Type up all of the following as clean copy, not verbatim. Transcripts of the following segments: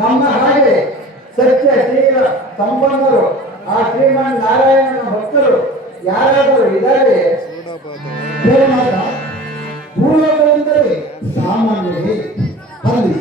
ನಮ್ಮ ಹಾಗೆ ಸತ್ಯ ಶೀಲ ಸಂಪನ್ನರು ಆ ಶ್ರೀಮನ್ ನಾರಾಯಣನ ಭಕ್ತರು ಯಾರಾದರೂ ಇದ್ದಾರೆ? ಭೂಲೋಕವೆಂದರೆ ಸಾಮಾನ್ಯವೇ ಅಲ್ಲಿ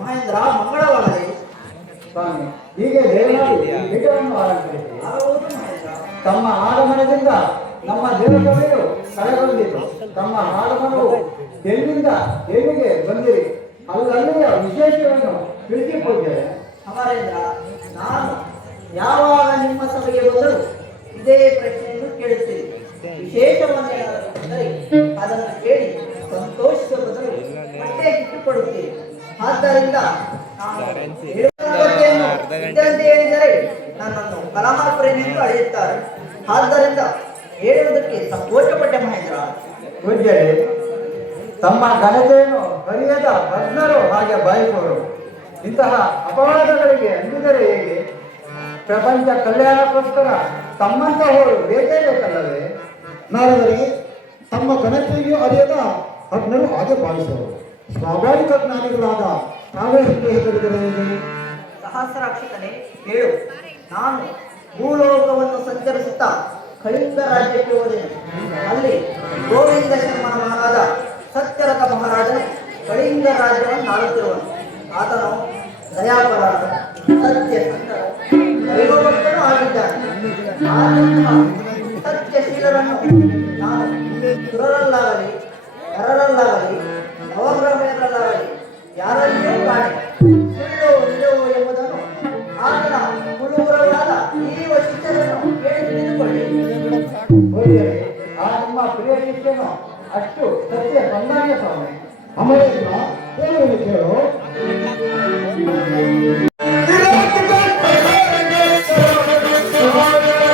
ಮಹೇಂದ್ರ ಮಂಗಳವಾಗಲಿ ಸ್ವಾಮಿ. ಹೀಗೆ ದೇವರನ್ನು ಆರಂಭಿಸಿ ತಮ್ಮ ಆಗಮನದಿಂದ ನಮ್ಮ ದೇವತೆಗಳು ಕಳೆಗೊಂಡಿತು. ತಮ್ಮ ಆಗಮನವು ಎಲ್ಲಿಂದ ಎಲ್ಲಿಗೆ ಬಂದಿರಿ ಅಲ್ಲಲ್ಲಿಯ ವಿಶೇಷವನ್ನು ತಿಳಿಸಿಕೊಟ್ಟರೆ. ಅಮರೇಂದ್ರ, ನಾನು ಯಾವಾಗ ನಿಮ್ಮ ಸಭೆಗೆ ಬಂದರೂ ಇದೇ ಪ್ರಶ್ನೆಯನ್ನು ಕೇಳುತ್ತೇನೆ. ವಿಶೇಷವನ್ನೇನಾದರೆ ಅದನ್ನು ಕೇಳಿ ಸಂತೋಷದ ಬದಲು ಮತ್ತೆ ಕಿಟ್ಟುಕೊಡುತ್ತೇನೆ. ಆದ್ದರಿಂದ ನಾನು ಇದ್ದಂತೆ ಹೇಳಿದರೆ ನನ್ನನ್ನು ಕಲಹಾಪುರನೆಂದು ಅಳೆಯುತ್ತಾರೆ. ಆದ್ದರಿಂದ ಹೇಳುವುದಕ್ಕೆ ಸಂಕೋಚಪಟ್ಟೆ ಮಹೇಂದ್ರ. ಪೂಜ್ಯರೇ, ತಮ್ಮ ಘನತೆಯನ್ನು ಕಲಿಯದ ಭಗ್ನರು ಹಾಗೆ ಬಯಸುವರು. ಇಂತಹ ಅಪವಾದಗಳಿಗೆ ಅಂದಿದರೆ ಹೇಗೆ? ಪ್ರಪಂಚ ಕಲ್ಯಾಣಕ್ಕೋಸ್ಕರ ತಮ್ಮಂತಹವರು ಬೇಕೇ ಬೇಕಲ್ಲವೇ? ನಾರದರಿಗೆ ತಮ್ಮ ಘನತೆಯು ಅರಿಯದ ಭಗ್ನರು ಹಾಗೆ ಭಾವಿಸುವರು. ಸ್ವಾಭಾವಿಕ ಜ್ಞಾನಿಗಳಾದ ತಾವೇ ಹೇಳಿದರೆ ಹೇಗೆ? ಸಹಸ್ರಾಕ್ಷಕನೇ, ಹೇಳು. ನಾನು ಭೂಲೋಕವನ್ನು ಸಂಚರಿಸುತ್ತಾ ಕಳಿಂಗ ರಾಜ್ಯಕ್ಕೆ ಹೋದೆನು. ಅಲ್ಲಿ ಗೋವಿಂದ ಶರ್ಮನ ಮಗನಾದ ಸತ್ಯರಥ ಮಹಾರಾಜನು ಕಳಿಂಗ ರಾಜ್ಯವನ್ನು ಆಳುತ್ತಿರುವನು. ಆತನು ದಯಾಪರ, ಸತ್ಯಸಂಧನು, ದೈವಭಕ್ತನೂ ಆಗಿದ್ದಾನೆ. ಸತ್ಯಶೀಲರನ್ನು ನಾನು ಸುರರಲ್ಲಾಗಲಿ ನರರಲ್ಲಾಗಲಿ ನವಗ್ರಹಗಳಲ್ಲಾಗಲಿ ಯಾರಲ್ಲಿಯೂ ಕಾಣೆ. ಸುಳ್ಳು ನಿಜವು ಎಂಬುದನ್ನು ಆತನ ಕುಲಗುರುಗಳಾದ ಈ ವಶಿಷ್ಠರನ್ನು ಕೇಳಿ ತಿಳಿದುಕೊಳ್ಳಿ. ಆ ನಿಮ್ಮ ಪ್ರಿಯ ಶಿಷ್ಯನು ಅಷ್ಟು ಸತ್ಯ ಸಂಧಾನ ಸ್ವಾಮಿ. ಅಮರೇಂದ್ರ, ಹೇಳುವುದು ಕೇಳು. Thank you.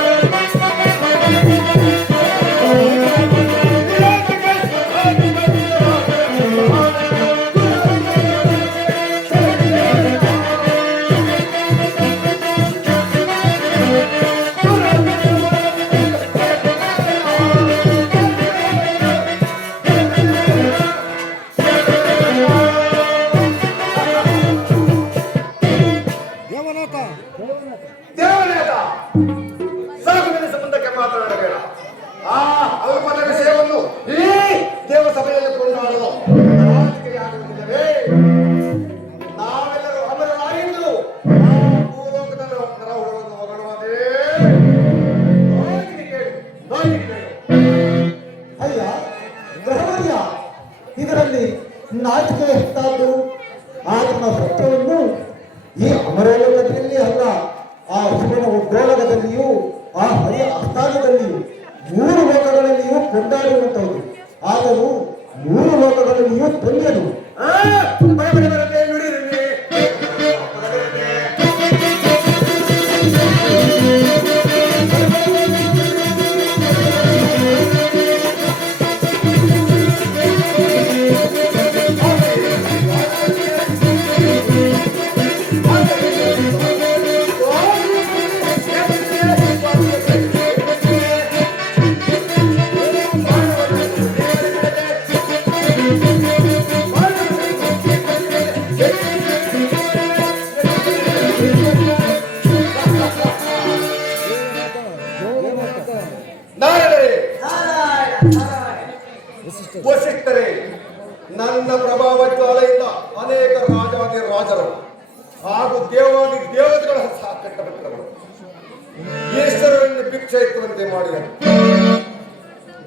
ದೇವನೇತ ಸಾಕು ನಿನ್ನ ಸಂಬಂಧಕ್ಕೆ ಮಾತನಾಡಬೇಡ. ಆ ಅಲ್ಪದ ವಿಷಯವನ್ನು ಈ ದೇವಸಭೆಯಲ್ಲಿ ಕೊಂಡಾಡಲು ನಾಚಿಕೆಯಾಗುವುದಿಲ್ಲವೇ? ನಾವೆಲ್ಲರೂ ಅಮರರಾಗಿದ್ದು ಆ ಭೂಲೋಕದಲ್ಲಿ ನರಹುಗಳನ್ನು ಹೊಗಳುವುದೇ ನಾಚಿಕೆ ಕೇಳು, ನಾಚಿಕೆ ಕೇಳು. ಅಯ್ಯ ಗ್ರಹವರ್ಯ, ಇದರಲ್ಲಿ ನಾಚಿಕೆ ಹೆಚ್ಚಾದ್ದು ಆತನ ಸತ್ಯವನ್ನು ಈ ಅಮರಲೋಕದಲ್ಲಿ ಅಲ್ಲ, ಆ ಶಿವನ ಉದ್ಯೋಗದಲ್ಲಿಯೂ ಆ ಹರಿಯ ಆಸ್ಥಾನದಲ್ಲಿಯೂ 3 ಲೋಕಗಳಲ್ಲಿಯೂ ಕೊಂಡಾಡುವಂಥದ್ದು. ಆದರೂ 3 ಲೋಕಗಳಲ್ಲಿಯೂ ತೊಂದರೆನು. ಬರಬರಬರದೆ ನುಡಿದಿರಲಿ. ವಸಿಷ್ಠರೇ, ನನ್ನ ಪ್ರಭಾವ ಜ್ವಾಲೆಯಿಂದ ಅನೇಕ ರಾಜಾದಿ ರಾಜರು ಹಾಗೂ ದೇವಾದಿ ದೇವತೆಗಳ ಕಟ್ಟಬೆಟ್ಟರು ಈಶ್ವರನ್ನು ಭಿಕ್ಷೆ ಎತ್ತುವಂತೆ ಮಾಡಿದರು.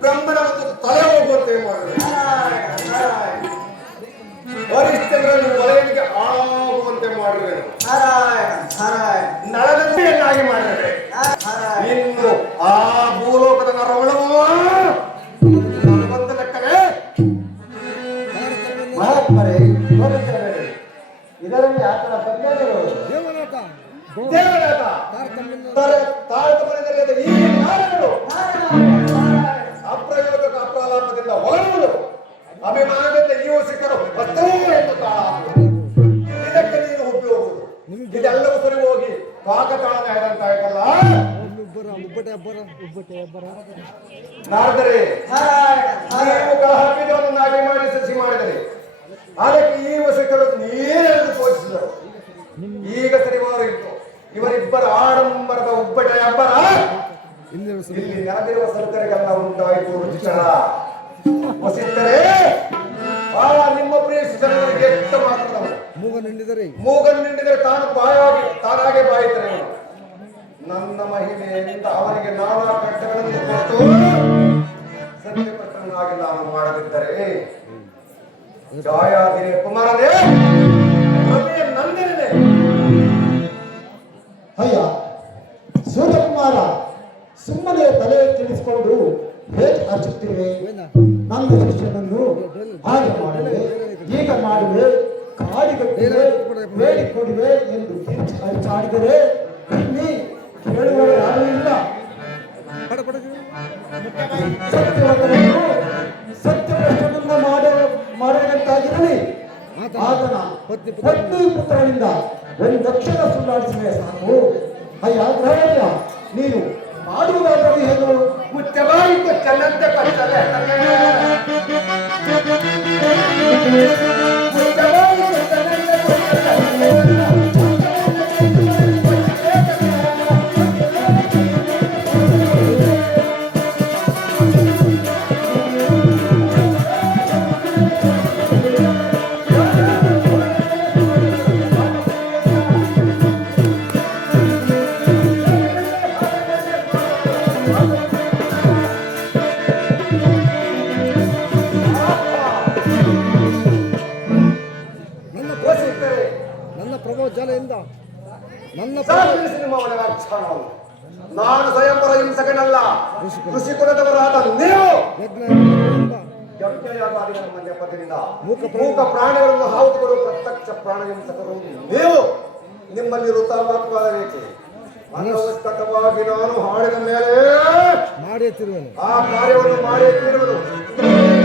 ಬ್ರಹ್ಮನ ಒಂದು ತಲೆ ಹೋಗುವಂತೆ ಮಾಡಿದರು. ವರಿಷ್ಠರನ್ನು ವಲಯಕ್ಕೆ ಆಗುವಂತೆ ಮಾಡಿದರು. ನಳನನ್ನಾಗಿ ಮಾಡಿದರೆ ಇನ್ನು ಆ ಭೂಲೋಕದ ನರವಳವೋ ಮಹಾತ್ಮರೇ, ತೋರಿಸಬೇಡಿ. ಇದರಲ್ಲಿ ಆತನ ಪತ್ನಿಯರು ದೇವನಾಥ ತಾರತಮ್ಯದಲ್ಲಿ ಈ ನಾರಗಳು ಅಪ್ರಯೋಜಕ ಅಪ್ರಲಾಪದಿಂದ ಹೊರಡುವುದು, ಅಭಿಮಾನದಿಂದ ನೀವು ಸಿಕ್ಕರು ವಸ್ತುವು ಎಂದು ಕಾಣುವುದು. ಇದಕ್ಕೆ ನೀನು ಹುಬ್ಬಿ ಹೋಗುವುದು. ಇದೆಲ್ಲವೂ ಸರಿ ಹೋಗಿ ಪಾಕತಾಳನೆ ಆದಂತಾಯ್ತಲ್ಲ. ನಾರದರೆ, ನೀವು ಕಲಹಬ್ಬಿದವನ್ನಾಗಿ ಮಾಡಿ ಸಸಿ ಮಾಡಿದರೆ ಅದಕ್ಕೆ ಈ ವಸಿಷ್ಠರು ನೀರೆಂದು ತೋರಿಸಿದರು. ಈಗ ಸರಿವಾರು ಇತ್ತು. ಇವರಿಬ್ಬರ ಆಡಂಬರದ ಉಬ್ಬಟ ಅಬ್ಬರ ಇಲ್ಲಿ ನೆರೆದಿರುವ ಸೌಕರ್ಯಗಳೆಲ್ಲ ಉಂಟಾಯಿತು. ರುಚಿಕರ ವಸಿಷ್ಠರೇ, ಆ ನಿಮ್ಮ ಪ್ರಿಯ ಶಿಷ್ಯರಿಗೆ ಎತ್ತ ಮಾತ್ರದವರು ಮೂಗನ್ನಿಂಡಿದರೆ ತಾನಾಗೆ ಬಾಯಿತರೆ. ನನ್ನ ಮಹಿಮೆಯಿಂದ ಅವನಿಗೆ ನಾನಾ ಕಟ್ಟಗಳನ್ನು ಕೊಟ್ಟು ಸತ್ಯಪಟ್ಟನಾಗಿ ನಾನು ಮಾಡದಿದ್ದರೆ ಛಾಯಾದಿನೇ ಕುಮಾರನೇ ನಂದಿನೇ. ಅಯ್ಯ ಸೂರ್ಯಕುಮಾರ, ಸುಮ್ಮನೆ ತಲೆ ತಿಳಿಸಿಕೊಂಡು ಹೇಗೆ ಹಚ್ಚುತ್ತಿವೆ? ನನ್ನ ಶಿಷ್ಯನನ್ನು ಹಾಗೆ ಮಾಡುವೆ, ಈಗ ಮಾಡುವೆ, ಕಾಡಿಗಟ್ಟಿವೆ, ಬೇಡಿಕೊಡುವೆ ಎಂದು ಅರಿಚಾಡಿದರೆ ನೀ ಕೇಳುವ ಯಾರೂ ಇಲ್ಲ. ಸತ್ಯವಂತನನ್ನು ಸತ್ಯಭ್ರಷ್ಟನನ್ನ ಮಾಡುವಂತಾಗಿರಲಿ. ಆತನ ಪತ್ನಿ ಪುತ್ರನಿಂದ ಒಂದು ದಕ್ಷಿಣ ಸುಳ್ಳಾಡಿಸಿವೆ ಸಾಕು. ಅಯ್ಯ ಗ್ರಹಣ್ಯ, ನೀನು ಮಾಡುವುದಾದರೂ ಏನು? ಮುಚ್ಚಬಾಯಿತು ಚೆನ್ನಂತೆ ಕಟ್ಟಲೆ ಮುಚ್ಚಬಾಯಿತು ಚೆನ್ನಂತೆ ನಾನು ಸ್ವಯಂವರ ಹಿಂಸಕನಲ್ಲ, ಕೃಷಿ ಕುಲದವರಾದ ನೀವು ಯಜ್ಞಯಾಗಾದಿಗಳ ಮಧ್ಯಪದಿಂದ ಮೂಕ ಪ್ರಾಣಿಗಳನ್ನು ಹಾವುಗಳು ಪ್ರತ್ಯಕ್ಷ ಪ್ರಾಣ ಹಿಂಸಕರು ನೀವು. ನಿಮ್ಮಲ್ಲಿ ಋತವಾಕ್ಯವಾದರೇಕೆ ಅನವಶ್ಯಕವಾಗಿ ನಾನು ಹಾಡಿದ ಮೇಲೆ ಆ ಕಾರ್ಯವನ್ನು ಮಾಡೇ ತೀರುವುದು.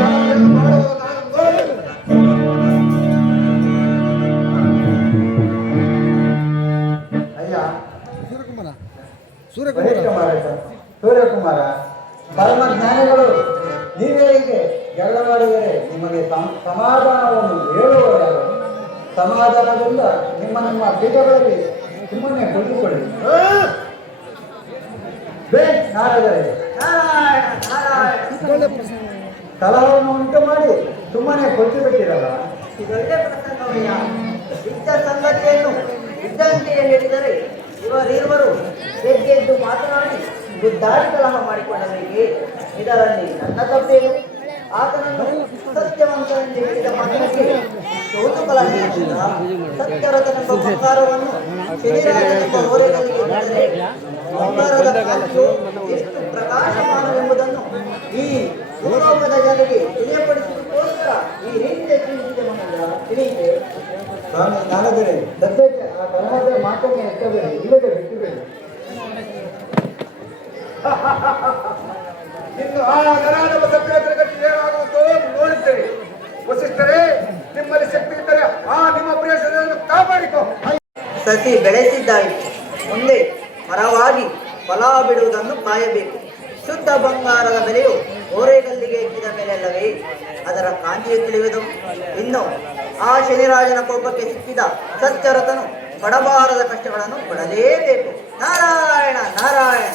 ಮಾಡುವುದು ನಾನು ನೋಡಿದೆ. ಸೂರ್ಯಕುಮಾರ, ಪರಮಜ್ಞಾನಿಗಳು ನೀವೇ ಹೀಗೆ ಜಗಳ ಮಾಡಿದರೆ ನಿಮಗೆ ಸಮಾಧಾನವನ್ನು ಹೇಳುವವರು. ಸಮಾಧಾನದಿಂದ ನಿಮ್ಮ ಪೀಠಗಳಲ್ಲಿ ಸುಮ್ಮನೆ ಕುಳಿತುಕೊಳ್ಳಿ. ಆ? ಬೇಸ್ ನಾರದರೆ ನಾರಾಯಣ ನಾರಾಯಣ. ಕಲಹವನ್ನು ಉಂಟು ಮಾಡಿ ಸುಮ್ಮನೆ ಕೊಟ್ಟು ಬಿಟ್ಟಿರಲ್ಲ. ಇದೊಳ್ಳೆ ಪ್ರಸಂಗವಯ್ಯ. ಇದ್ದ ಸಂಗತಿಯನ್ನು ಇದ್ದಂತೆಯೇ ಹೇಳಿದರೆ ಇವರಿರುವರು ಎದ್ದು ಮಾತನಾಡಿ ಗುದ್ದಾಡಿ ಕಲಹ ಮಾಡಿಕೊಳ್ಳಬೇಕೆ? ಇದರಲ್ಲಿ ನನ್ನ ತಪ್ಪೇನು? ಆತನನ್ನು ಸತ್ಯವಂತನೆಂದು ಹೇಳಿದ ಮಾತ್ರಕ್ಕೆ ಸೋತು ಕಲಹಿಸಿದ ಸತ್ಯರಥನೆಂಬ ಬಂಗಾರವನ್ನು ಶನಿರಾಜನೆಂಬ ಹೋರೆಗಳಿಗೆ ಬಿಟ್ಟರೆ ಬಂಗಾರದ ಕಾಂತಿಯು ಎಷ್ಟು ಪ್ರಕಾಶಮಾನವೆಂಬುದನ್ನು ಈ ಭೂಲೋಕದ ಜನರಿಗೆ ತಿಳಿಯಪಡಿಸುವುದಕ್ಕೋಸ್ಕರ ಈ ರೀತಿಯ ತಿಳಿಸಿದೆ ಮನೋಜ. ತಿಳಿಯಿತೆ? ಸ್ವಾಮಿ ನಾರದರೆ ಸದ್ಯಕ್ಕೆ ಆ ಕಲಹದ ಮಾತನ್ನೇ ಎತ್ತಬೇಡಿ, ಇಲ್ಲದೆ ಬಿಟ್ಟುಬೇಡಿ. ಇನ್ನು ಆ ನರಾಧಮ ಸತ್ಯರಾಜನ ಗತಿ ಏನಾಗುತ್ತೋ ನೋಡುತ್ತೇವೆ. ವಸಿಷ್ಠರೇ, ನಿಮ್ಮಲ್ಲಿ ಶಕ್ತಿ ಇದ್ದರೆ ಆ ನಿಮ್ಮ ಪ್ರಿಯಸನ್ನು ಕಾಪಾಡಿಕೊ. ಸಸಿ ಬೆಳೆಸಿದ್ದಾಯಿತು, ಮುಂದೆ ಮರವಾಗಿ ಫಲ ಬಿಡುವುದನ್ನು ಕಾಯಬೇಕು. ಶುದ್ಧ ಬಂಗಾರದ ಬೆಲೆಯು ಓರೆಗಲ್ಲಿಗೆ ಎಕ್ಕಿದ ಮೇಲೆಲ್ಲವೇ ಅದರ ಕಾಂತಿಯು ತಿಳಿಯುವುದು. ಇನ್ನು ಆ ಶನಿರಾಜನ ಕೋಪಕ್ಕೆ ಸಿಕ್ಕಿದ ಸತ್ಯರಥನು ಪಡಬಾರದ ಕಷ್ಟಗಳನ್ನು ಪಡಲೇಬೇಕು. ನಾರಾಯಣ ನಾರಾಯಣ.